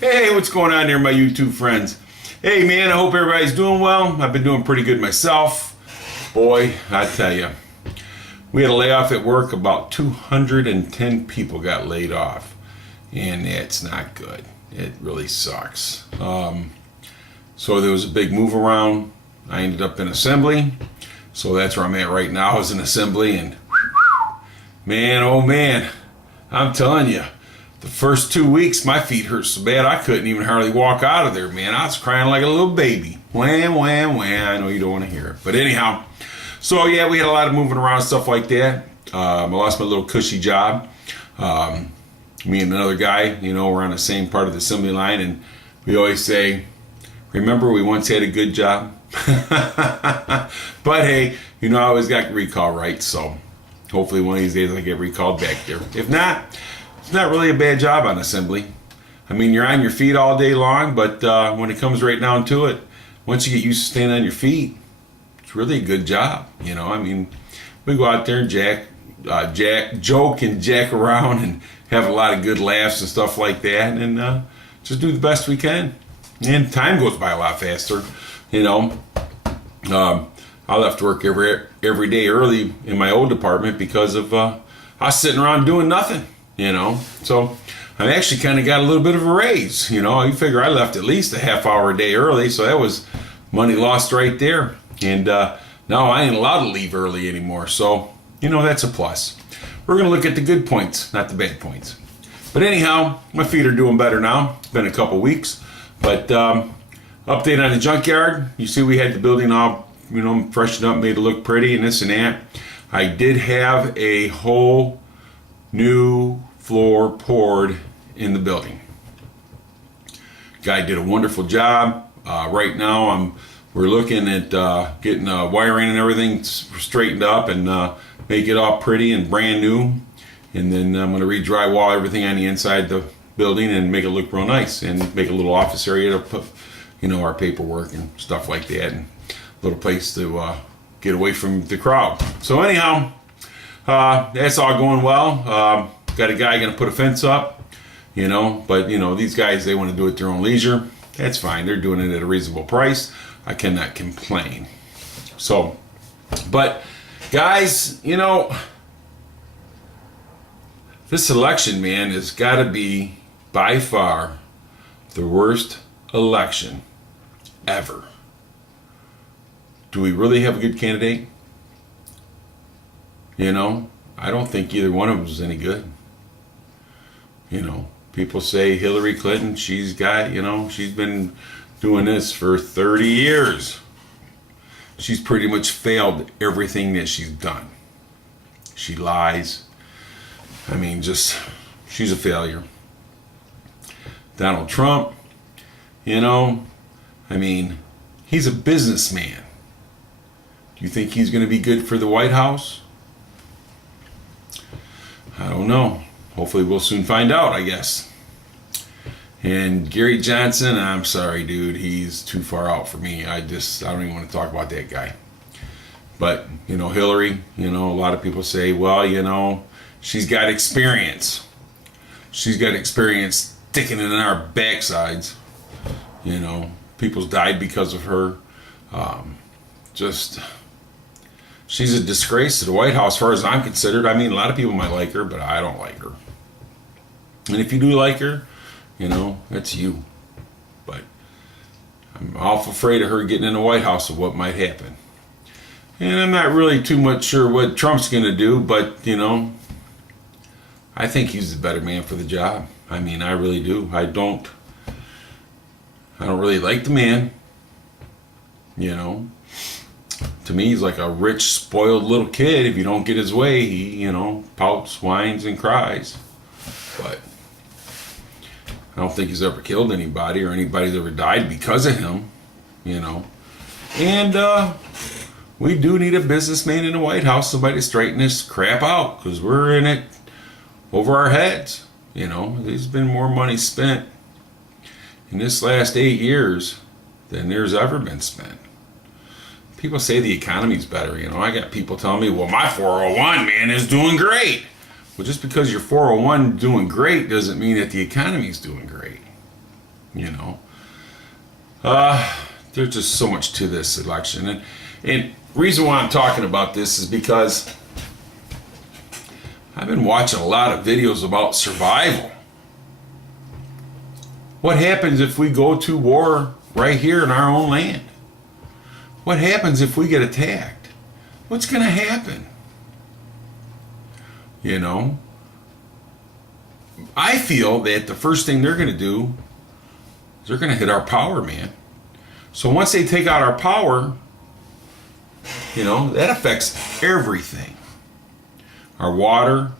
Hey, what's going on there, my YouTube friends? Hey, man, I hope everybody's doing well. I've been doing pretty good myself. Boy, I tell you, we had a layoff at work. About 210 people got laid off, and that's not good. It really sucks. So there was a big move around. I ended up in assembly, so that's where I'm at right now, is in assembly. And man, oh man, I'm telling you, the first 2 weeks, my feet hurt so bad I couldn't even hardly walk out of there, man. I was crying like a little baby. Wham, wham, wham. I know you don't want to hear it. But anyhow, so yeah, we had a lot of moving around and stuff like that. I lost my little cushy job. Me and another guy, we're on the same part of the assembly line, and we always say, remember we once had a good job? But hey, I always got recall rights, so hopefully one of these days I get recalled back there. If not, it's not really a bad job on assembly. I mean, you're on your feet all day long, but when it comes right down to it, once you get used to standing on your feet, it's really a good job. I mean, we go out there and joke and jack around and have a lot of good laughs and stuff like that, and just do the best we can. And time goes by a lot faster. I left work every day early in my old department because of I was sitting around doing nothing. So I actually kind of got a little bit of a raise. You figure I left at least a half hour a day early, so that was money lost right there. And now I ain't allowed to leave early anymore, so that's a plus. We're gonna look at the good points, not the bad points. But anyhow, my feet are doing better now. It's been a couple weeks, but update on the junkyard. You see, we had the building all freshened up, made it look pretty, and this and that. I did have a whole new floor poured in the building. Guy did a wonderful job. Right now we're looking at getting wiring and everything straightened up and make it all pretty and brand new. And then I'm going to re-drywall everything on the inside the building and make it look real nice, and make a little office area to put our paperwork and stuff like that, and a little place to get away from the crowd. So anyhow, that's all going well. Got a guy going to put a fence up, but these guys, they want to do it at their own leisure. That's fine. They're doing it at a reasonable price. I cannot complain. So, but guys, this election, man, has got to be by far the worst election ever. Do we really have a good candidate? I don't think either one of them is any good. People say Hillary Clinton, she's been doing this for 30 years. She's pretty much failed everything that she's done. She lies. I mean, she's a failure. Donald Trump, he's a businessman. Do you think he's going to be good for the White House? I don't know. Hopefully we'll soon find out, I guess. And Gary Johnson, I'm sorry, dude. He's too far out for me. I don't even want to talk about that guy. But, Hillary, a lot of people say, well, she's got experience. She's got experience sticking it in our backsides. People's died because of her. She's a disgrace to the White House as far as I'm considered. I mean, a lot of people might like her, but I don't like her. And if you do like her, that's you. But I'm awful afraid of her getting in the White House of what might happen. And I'm not really too much sure what Trump's going to do, but, I think he's the better man for the job. I mean, I really do. I don't really like the man. To me, he's like a rich, spoiled little kid. If you don't get his way, he, pouts, whines, and cries. But I don't think he's ever killed anybody or anybody's ever died because of him, And we do need a businessman in the White House, somebody to straighten this crap out, because we're in it over our heads. There's been more money spent in this last 8 years than there's ever been spent. People say the economy's better. I got people telling me, well, my 401, man, is doing great. Well, just because your 401 doing great doesn't mean that the economy's doing great. you know. There's just so much to this election. And reason why I'm talking about this is because I've been watching a lot of videos about survival. What happens if we go to war right here in our own land? What happens if we get attacked? What's going to happen? You know? I feel that the first thing they're going to do is they're going to hit our power, man. So once they take out our power, you know, that affects everything. Our water,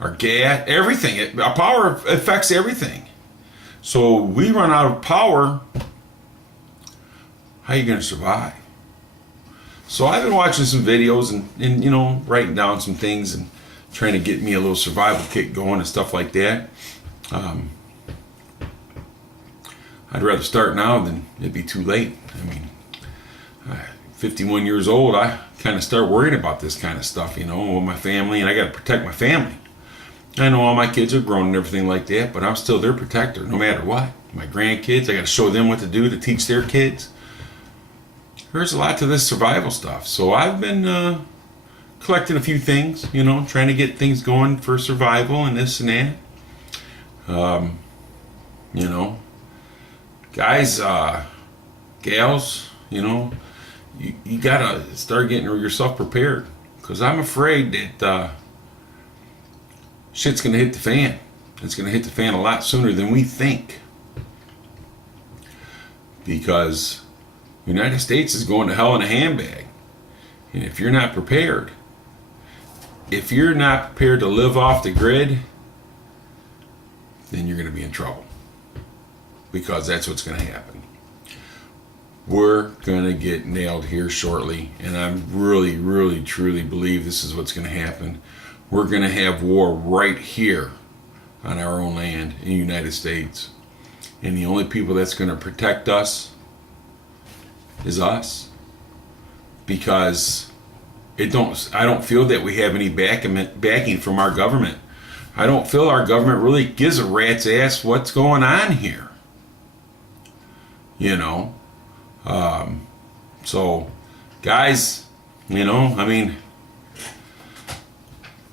our gas, everything. Our power affects everything. So we run out of power, how are you going to survive? So I've been watching some videos and you know, writing down some things and trying to get me a little survival kit going and stuff like that. I'd rather start now than it'd be too late. I mean, 51 years old, I kind of start worrying about this kind of stuff, you know, with my family, and I got to protect my family. I know all my kids are grown and everything like that, but I'm still their protector no matter what. My grandkids, I got to show them what to do to teach their kids. There's a lot to this survival stuff. So I've been collecting a few things, you know, trying to get things going for survival and this and that. You know, guys, gals, you know, you gotta start getting yourself prepared, because I'm afraid that shit's gonna hit the fan. It's gonna hit the fan a lot sooner than we think, because the United States is going to hell in a handbag. And if you're not prepared, to live off the grid, then you're going to be in trouble, because that's what's going to happen. We're going to get nailed here shortly, and I really, really, truly believe this is what's going to happen. We're going to have war right here on our own land in the United States, and the only people that's going to protect us is us, because I don't feel that we have any backing from our government. I don't feel our government really gives a rat's ass what's going on here. You know, so guys, you know, I mean,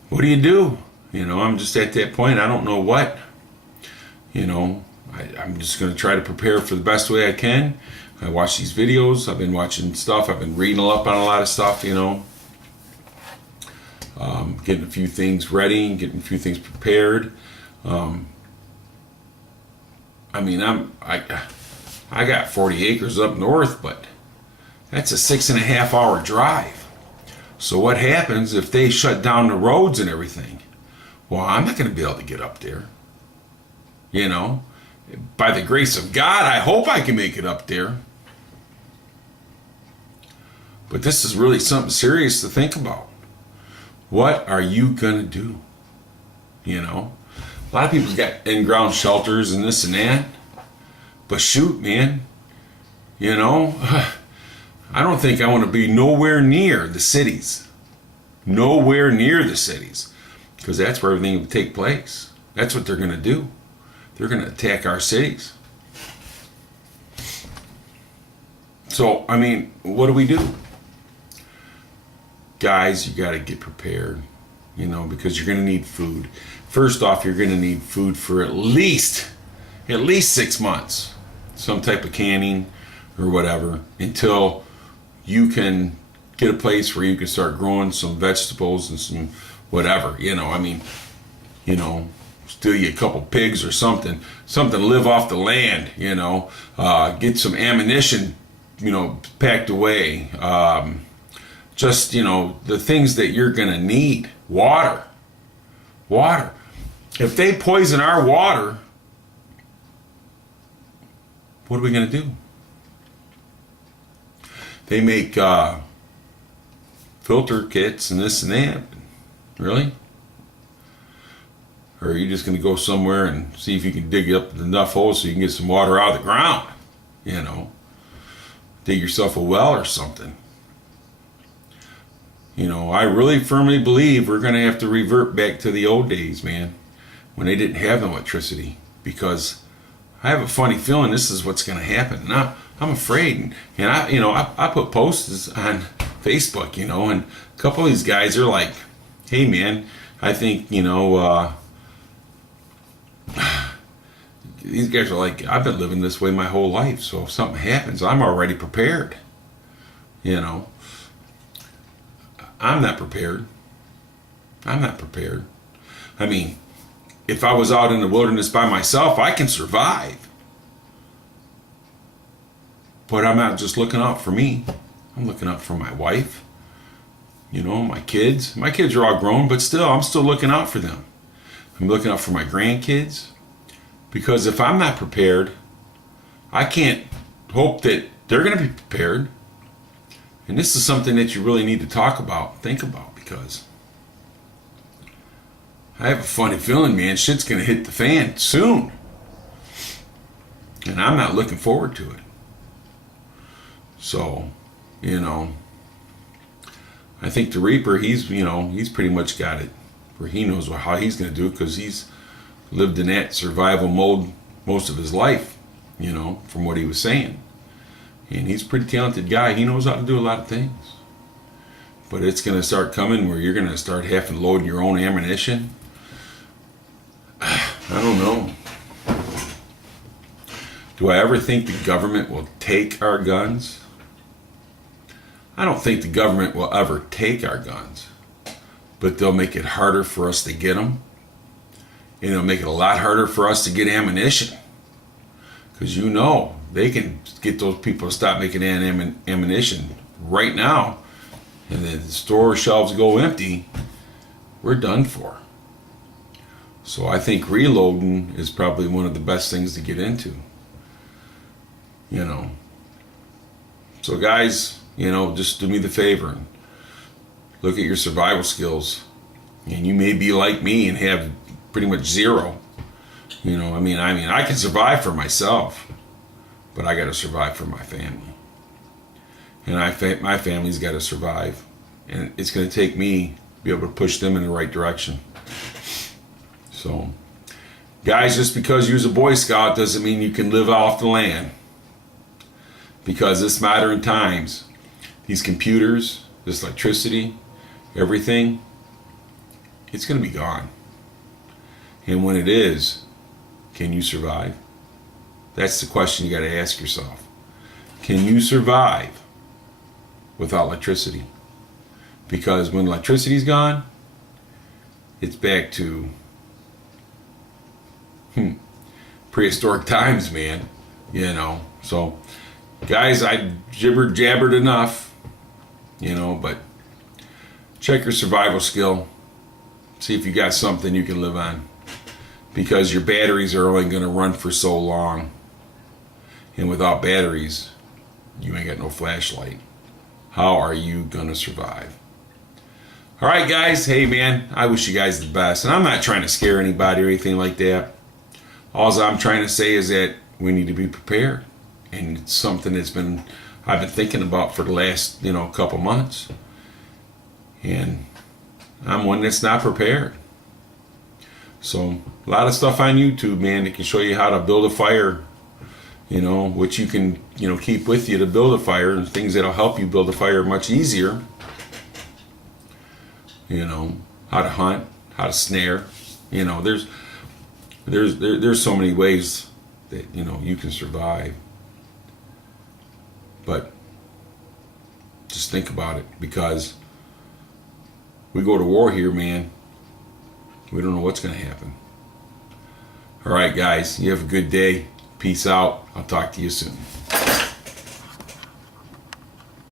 what do? You know, I'm just at that point. I don't know what. You know, I'm just going to try to prepare for the best way I can. I watch these videos. I've been watching stuff. I've been reading up on a lot of stuff, you know. Getting a few things ready, getting a few things prepared. I mean, I got 40 acres up north, but that's a 6.5 hour drive. So what happens if they shut down the roads and everything? Well, I'm not going to be able to get up there. You know, by the grace of God, I hope I can make it up there. But this is really something serious to think about. What are you gonna do? You know, a lot of people's got in-ground shelters and this and that. But shoot, man, you know, I don't think I want to be nowhere near the cities. Nowhere near the cities. Because that's where everything will take place. That's what they're gonna do. They're gonna attack our cities. So, I mean, what do we do? Guys, you got to get prepared, you know, because you're going to need food. First off, you're going to need food for at least 6 months, some type of canning or whatever, until you can get a place where you can start growing some vegetables and some whatever, you know. I mean, you know, steal you a couple pigs or something to live off the land, you know. Get some ammunition, you know, packed away. Just, you know, the things that you're going to need. Water. If they poison our water, what are we going to do? They make filter kits and this and that. Really? Or are you just going to go somewhere and see if you can dig up enough holes so you can get some water out of the ground? You know, dig yourself a well or something. You know, I really firmly believe we're going to have to revert back to the old days, man, when they didn't have no electricity, because I have a funny feeling this is what's going to happen. Now I'm afraid, and I put posts on Facebook, and a couple of these guys are like, "Hey man, I think these guys are like, I've been living this way my whole life, so if something happens, I'm already prepared." I'm not prepared. I'm not prepared. I mean, if I was out in the wilderness by myself, I can survive. But I'm not just looking out for me. I'm looking out for my wife, my kids. My kids are all grown, but still, I'm still looking out for them. I'm looking out for my grandkids. Because if I'm not prepared, I can't hope that they're going to be prepared. And this is something that you really need to think about, because I have a funny feeling, man, shit's going to hit the fan soon. And I'm not looking forward to it. So, I think the Reaper, he's pretty much got it where he knows how he's going to do it, because he's lived in that survival mode most of his life, from what he was saying. And he's a pretty talented guy. He knows how to do a lot of things. But it's going to start coming where you're going to start having to load your own ammunition. I don't know. Do I ever think the government will take our guns? I don't think the government will ever take our guns. But they'll make it harder for us to get them. And it'll make it a lot harder for us to get ammunition. Because they can get those people to stop making ammunition right now. And then the store shelves go empty. We're done for. So I think reloading is probably one of the best things to get into. So guys, just do me the favor and look at your survival skills. And you may be like me and have pretty much zero. I can survive for myself, but I got to survive for my family. And my family's got to survive. And it's going to take me to be able to push them in the right direction. So, guys, just because you're a Boy Scout doesn't mean you can live off the land. Because this modern times, these computers, this electricity, everything, it's going to be gone. And when it is, can you survive? That's the question you got to ask yourself. Can you survive without electricity? Because when electricity's gone, it's back to prehistoric times, man. So, guys, I jabbered enough, but check your survival skill. See if you got something you can live on. Because your batteries are only going to run for so long. And without batteries, you ain't got no flashlight. How are you going to survive? All right, guys. Hey, man, I wish you guys the best. And I'm not trying to scare anybody or anything like that. All I'm trying to say is that we need to be prepared. And it's something I've been thinking about for the last, couple months. And I'm one that's not prepared. So a lot of stuff on YouTube, man, that can show you how to build a fire, which you can, keep with you to build a fire, and things that'll help you build a fire much easier. How to hunt, how to snare. There's so many ways that, you can survive. But just think about it, because we go to war here, man. We don't know what's going to happen. All right, guys, you have a good day. Peace out. I'll talk to you soon.